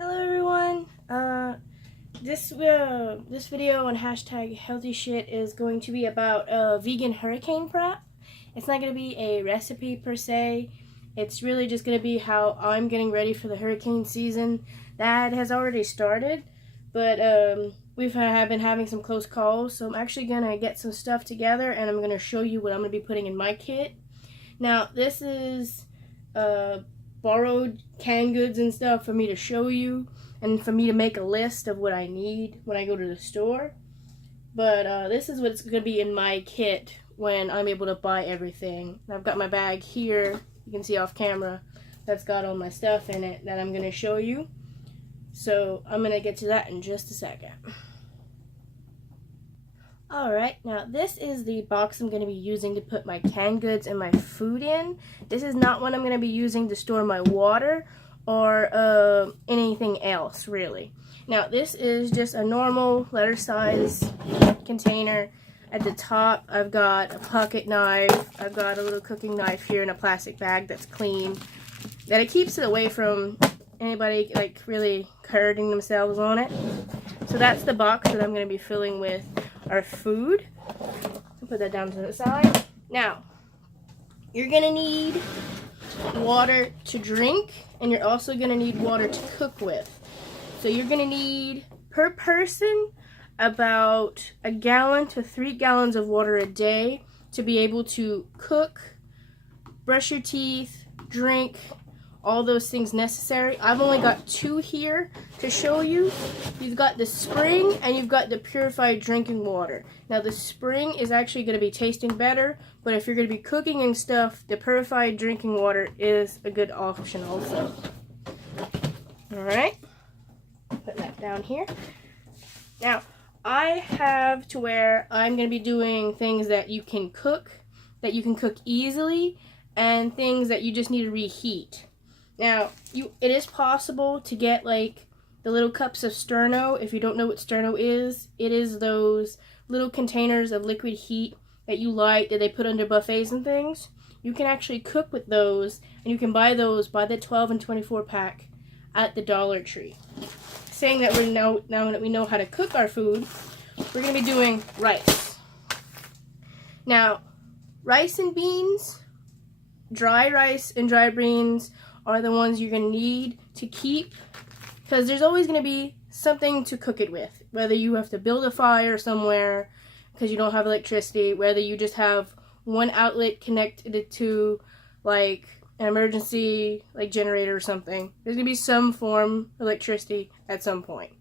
Hello everyone. This video on hashtag healthy shit is going to be about vegan hurricane prep. It's not going to be a recipe per se. It's really just going to be how I'm getting ready for the hurricane season. That has already started, but we've been having some close calls, so I'm actually going to get some stuff together and I'm going to show you what I'm going to be putting in my kit. Now, this is borrowed canned goods and stuff for me to show you and for me to make a list of what I need when I go to the store. But this is what's going to be in my kit when I'm able to buy everything. I've got my bag here, you can see off camera, that's got all my stuff in it that I'm going to show you. So I'm going to get to that in just a second. Alright, now this is the box I'm going to be using to put my canned goods and my food in. This is not what I'm going to be using to store my water or anything else, really. Now, this is just a normal letter size container. At the top, I've got a pocket knife. I've got a little cooking knife here in a plastic bag that's clean. That it keeps it away from anybody, like, really hurting themselves on it. So that's the box that I'm going to be filling with our food. Put that down to the side. Now, you're gonna need water to drink, and you're also gonna need water to cook with. So you're gonna need, per person, about 1 gallon to 3 gallons of water a day to be able to cook, brush your teeth, drink, all those things necessary. I've only got 2 here to show you. You've got the spring and you've got the purified drinking water. Now the spring is actually going to be tasting better, but if you're going to be cooking and stuff, the purified drinking water is a good option also. Alright, put that down here. Now, I have to where I'm going to be doing things that you can cook easily, and things that you just need to reheat. Now, it is possible to get, like, the little cups of Sterno. If you don't know what Sterno is, it is those little containers of liquid heat that you light that they put under buffets and things. You can actually cook with those, and you can buy those by the 12 and 24 pack at the Dollar Tree. Saying that now that we know how to cook our food, we're going to be doing rice. Now, rice and beans, dry rice and dry beans, are the ones you're going to need to keep, because there's always going to be something to cook it with, whether you have to build a fire somewhere because you don't have electricity, whether you just have one outlet connected to, like, an emergency, like, generator or something. There's going to be some form of electricity at some point,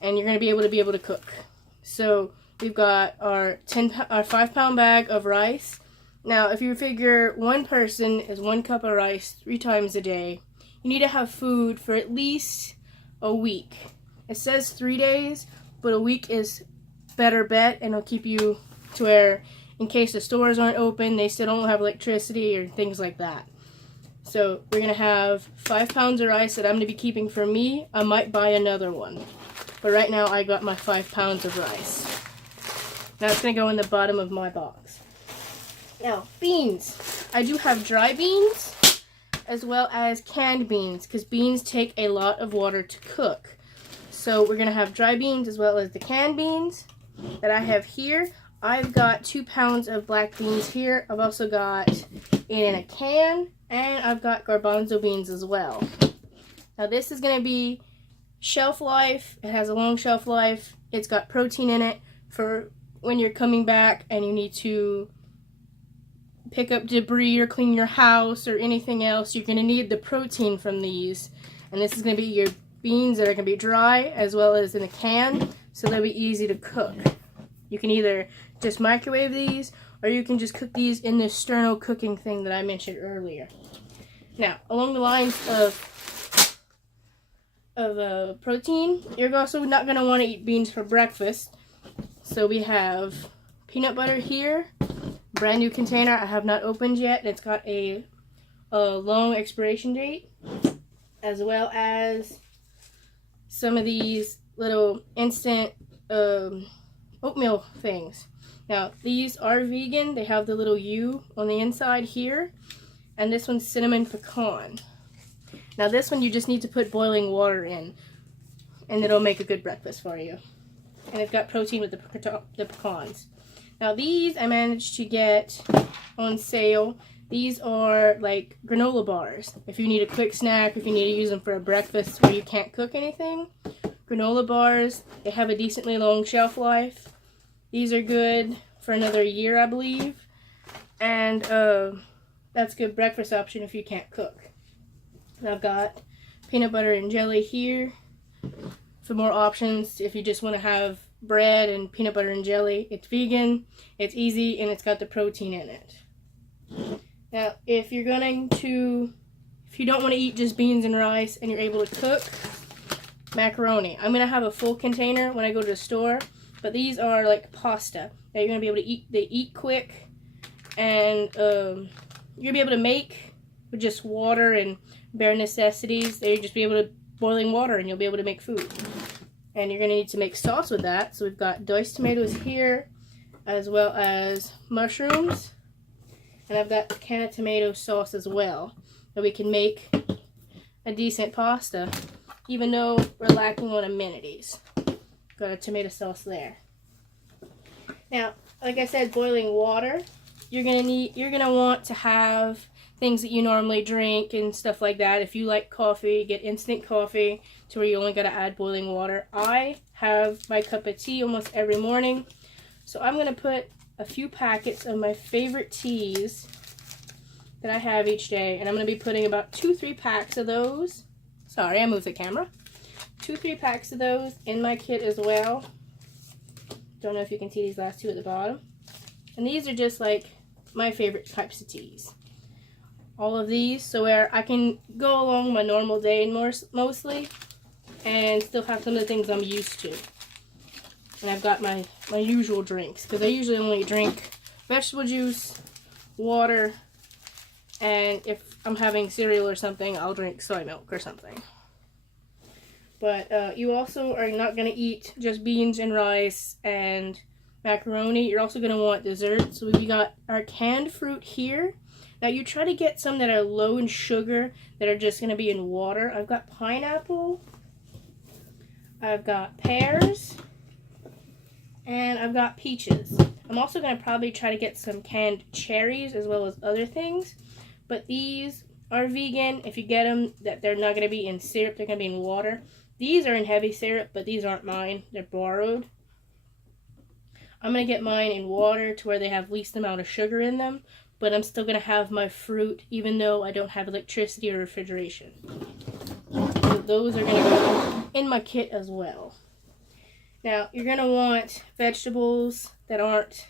and you're going to be able to cook. So we've got our 5-pound bag of rice. Now, if you figure one person is 1 cup of rice 3 times a day, you need to have food for at least a week. It says 3 days, but a week is better bet, and it'll keep you to where, in case the stores aren't open, they still don't have electricity or things like that. So we're going to have 5 pounds of rice that I'm going to be keeping for me. I might buy another one. But right now, I got my 5 pounds of rice. Now it's going to go in the bottom of my box. Now, beans. I do have dry beans as well as canned beans, because beans take a lot of water to cook. So we're going to have dry beans as well as the canned beans that I have here. I've got 2 pounds of black beans here. I've also got it in a can, and I've got garbanzo beans as well. Now this is going to be shelf life. It has a long shelf life. It's got protein in it for when you're coming back and you need to pick up debris or clean your house or anything else. You're going to need the protein from these. And this is going to be your beans that are going to be dry as well as in a can, so they'll be easy to cook. You can either just microwave these, or you can just cook these in this Sterno cooking thing that I mentioned earlier. Now, along the lines of protein, you're also not going to want to eat beans for breakfast. So we have peanut butter here, brand new container I have not opened yet. It's got a long expiration date, as well as some of these little instant oatmeal things. Now, these are vegan. They have the little U on the inside here, and this one's cinnamon pecan. Now this one you just need to put boiling water in, and it'll make a good breakfast for you. And it's got protein with the pecans. Now these I managed to get on sale. These are like granola bars. If you need a quick snack, if you need to use them for a breakfast where you can't cook anything. Granola bars, they have a decently long shelf life. These are good for another year, I believe. And that's a good breakfast option if you can't cook. And I've got peanut butter and jelly here for more options if you just want to have bread and peanut butter and jelly. It's vegan, it's easy, and it's got the protein in it. Now, if you don't want to eat just beans and rice and you're able to cook, macaroni. I'm going to have a full container when I go to the store, but these are like pasta that you're going to be able to eat. They eat quick, and you're going to be able to make with just water and bare necessities. You'll just be able to boiling water and you'll be able to make food. And you're going to need to make sauce with that. So we've got diced tomatoes here, as well as mushrooms. And I've got a can of tomato sauce as well, that we can make a decent pasta, even though we're lacking on amenities. Got a tomato sauce there. Now, like I said, boiling water. You're gonna want to have things that you normally drink and stuff like that. If you like coffee, get instant coffee to where you only gotta add boiling water. I have my cup of tea almost every morning, so I'm gonna put a few packets of my favorite teas that I have each day, and I'm going to be putting about 2-3 packs of those. Sorry, I moved the camera. 2-3 packs of those in my kit as well. Don't know if you can see these last two at the bottom. And these are just like my favorite types of teas. All of these, so where I can go along my normal day mostly, and still have some of the things I'm used to. And I've got my usual drinks, because I usually only drink vegetable juice, water, and if I'm having cereal or something, I'll drink soy milk or something. But you also are not going to eat just beans and rice and macaroni. You're also going to want dessert. So we got our canned fruit here. Now you try to get some that are low in sugar, that are just going to be in water. I've got pineapple, I've got pears, and I've got peaches. I'm also going to probably try to get some canned cherries as well as other things. But these are vegan. If you get them, that they're not going to be in syrup, they're going to be in water. These are in heavy syrup, but these aren't mine. They're borrowed. I'm going to get mine in water to where they have least amount of sugar in them. But I'm still going to have my fruit even though I don't have electricity or refrigeration. So those are going to go in my kit as well. Now, you're going to want vegetables that aren't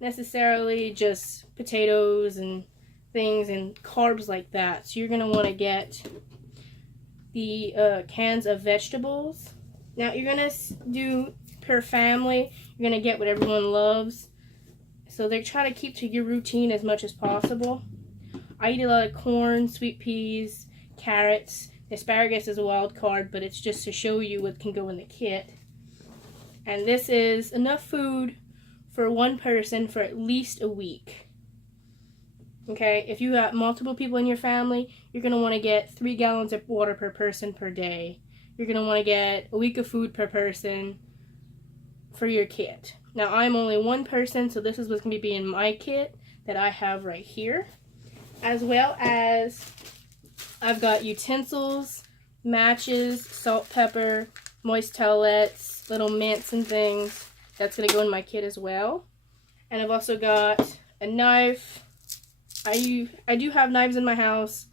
necessarily just potatoes and things and carbs like that. So you're going to want to get the cans of vegetables. Now, you're going to do per family. You're going to get what everyone loves. So they try to keep to your routine as much as possible. I eat a lot of corn, sweet peas, carrots. Asparagus is a wild card, but it's just to show you what can go in the kit. And this is enough food for one person for at least a week. Okay, if you have multiple people in your family, you're going to want to get 3 gallons of water per person per day. You're going to want to get a week of food per person for your kit. Now, I'm only one person, so this is what's going to be in my kit that I have right here. As well as I've got utensils, matches, salt, pepper, moist towelettes, little mints and things. That's going to go in my kit as well. And I've also got a knife. I do have knives in my house.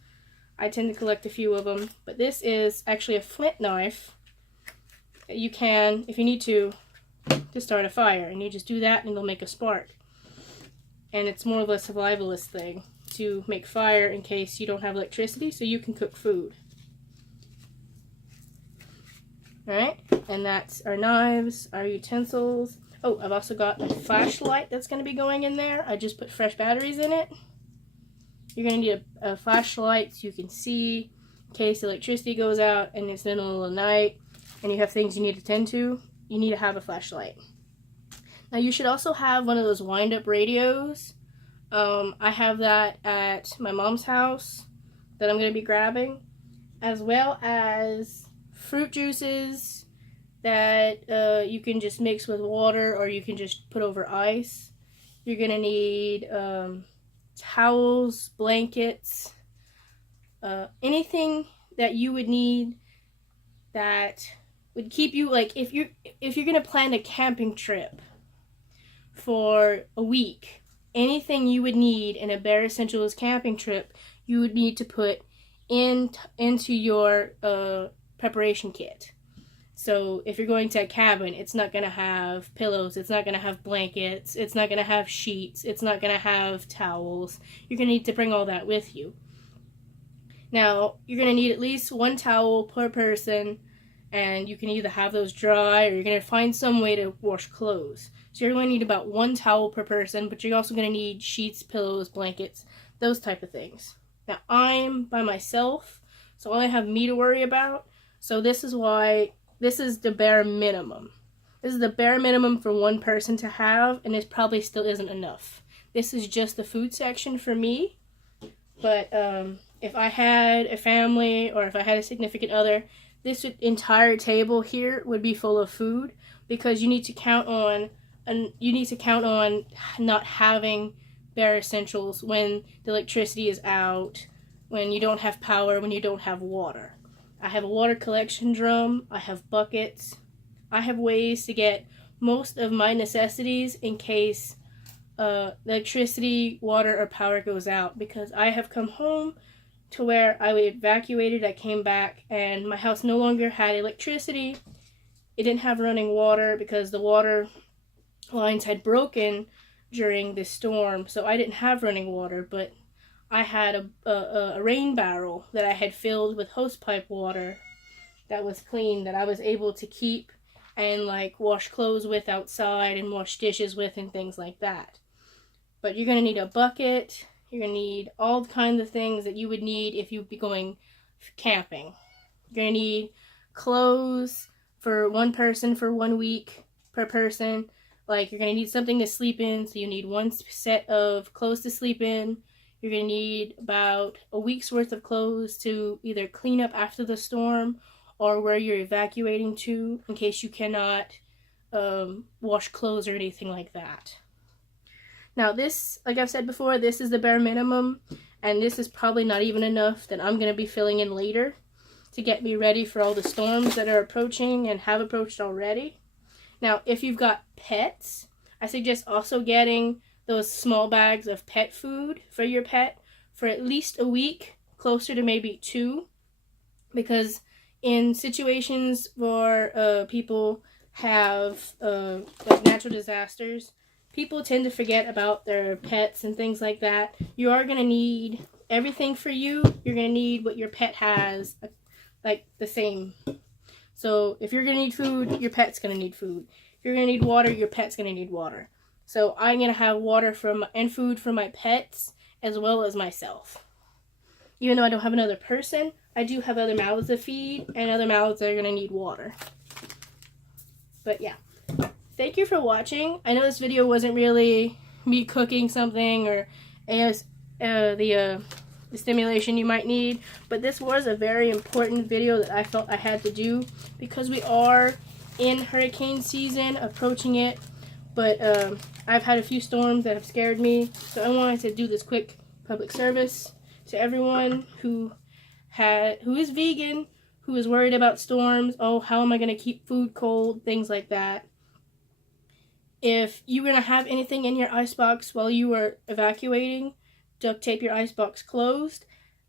I tend to collect a few of them. But this is actually a flint knife. You can, if you need to start a fire. And you just do that and it'll make a spark. And it's more of a survivalist thing to make fire in case you don't have electricity so you can cook food. Alright, and that's our knives, our utensils. Oh, I've also got a flashlight that's going to be going in there. I just put fresh batteries in it. You're going to need a flashlight so you can see in case electricity goes out and it's in the middle of the night and you have things you need to tend to. You need to have a flashlight. Now you should also have one of those wind-up radios. I have that at my mom's house that I'm going to be grabbing. as well as fruit juices that you can just mix with water or you can just put over ice. You're going to need towels, blankets, anything that you would need that would keep you, like, if you're going to plan a camping trip for a week, anything you would need in a Bare Essentials camping trip, you would need to put into your preparation kit. So if you're going to a cabin, it's not going to have pillows, it's not going to have blankets, it's not going to have sheets, it's not going to have towels. You're going to need to bring all that with you. Now, you're going to need at least one towel per person, and you can either have those dry or you're going to find some way to wash clothes. So you're going to need about one towel per person, but you're also going to need sheets, pillows, blankets, those type of things. Now, I'm by myself, so I only have me to worry about. So this is why this is the bare minimum. This is the bare minimum for one person to have, and it probably still isn't enough. This is just the food section for me, but if I had a family or if I had a significant other, this entire table here would be full of food, because you need to count on not having Bare Essentials when the electricity is out, when you don't have power, when you don't have water. I have a water collection drum, I have buckets, I have ways to get most of my necessities in case electricity, water, or power goes out, because I have come home to where I evacuated, I came back, and my house no longer had electricity. It didn't have running water because the water lines had broken during the storm, so I didn't have running water, but I had a rain barrel that I had filled with hosepipe water that was clean, that I was able to keep and like wash clothes with outside and wash dishes with and things like that. But you're going to need a bucket, you're going to need all kinds of things that you would need if you'd be going camping. You're going to need clothes for one person for 1 week per person. Like, you're going to need something to sleep in, so you need one set of clothes to sleep in. You're going to need about a week's worth of clothes to either clean up after the storm or where you're evacuating to, in case you cannot wash clothes or anything like that. Now this, like I've said before, this is the bare minimum, and this is probably not even enough that I'm going to be filling in later to get me ready for all the storms that are approaching and have approached already. Now, if you've got pets, I suggest also getting those small bags of pet food for your pet for at least a week, closer to maybe 2, because in situations where people have like natural disasters, people tend to forget about their pets and things like that. You are going to need everything for you. You're going to need what your pet has, like the same. So if you're going to need food, your pet's going to need food. If you're going to need water, your pet's going to need water. So I'm going to have water and food for my pets as well as myself. Even though I don't have another person, I do have other mouths to feed and other mouths that are going to need water. But yeah. Thank you for watching. I know this video wasn't really me cooking something or the stimulation you might need, but this was a very important video that I felt I had to do because we are in hurricane season, approaching it, but I've had a few storms that have scared me, so I wanted to do this quick public service to everyone who is vegan, who is worried about storms. Oh, how am I going to keep food cold? Things like that. If you're going to have anything in your icebox while you are evacuating, duct tape your icebox closed,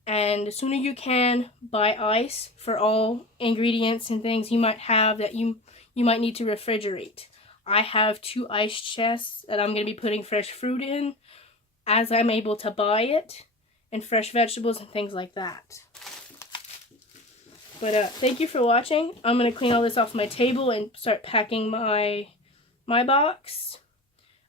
and the sooner you can, buy ice for all ingredients and things you might have that you might need to refrigerate. I have 2 ice chests that I'm going to be putting fresh fruit in as I'm able to buy it, and fresh vegetables and things like that. But thank you for watching. I'm going to clean all this off my table and start packing my box.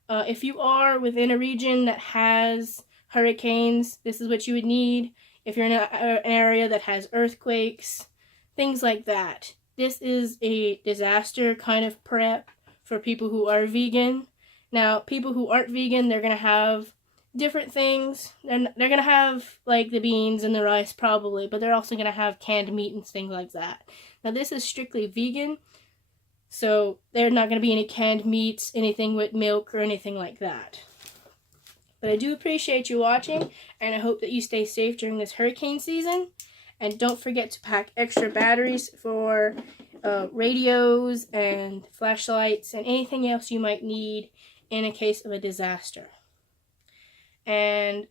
If you are within a region that has hurricanes, this is what you would need. If you're in an area that has earthquakes, things like that. This is a disaster kind of prep for people who are vegan. Now, people who aren't vegan, they're going to have different things. They're gonna have like the beans and the rice probably, but they're also gonna have canned meat and things like that. Now this is strictly vegan, so there's not gonna be any canned meats, anything with milk or anything like that. But I do appreciate you watching, and I hope that you stay safe during this hurricane season. And don't forget to pack extra batteries for radios and flashlights and anything else you might need in a case of a disaster. And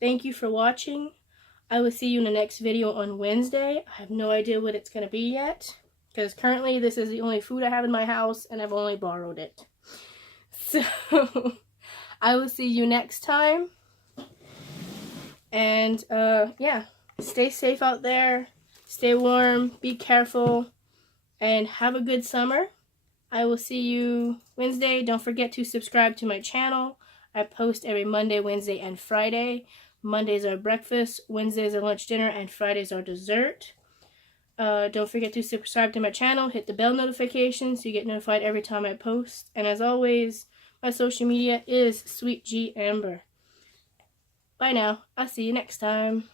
thank you for watching. I will see you in the next video on Wednesday. I have no idea what it's going to be yet, because currently this is the only food I have in my house and I've only borrowed it. So I will see you next time. And yeah, stay safe out there, stay warm, be careful, and have a good summer. I will see you Wednesday. Don't forget to subscribe to my channel. I post every Monday, Wednesday, and Friday. Mondays are breakfast, Wednesdays are lunch, dinner, and Fridays are dessert. Don't forget to subscribe to my channel. Hit the bell notification so you get notified every time I post. And as always, my social media is Sweet G Amber. Bye now. I'll see you next time.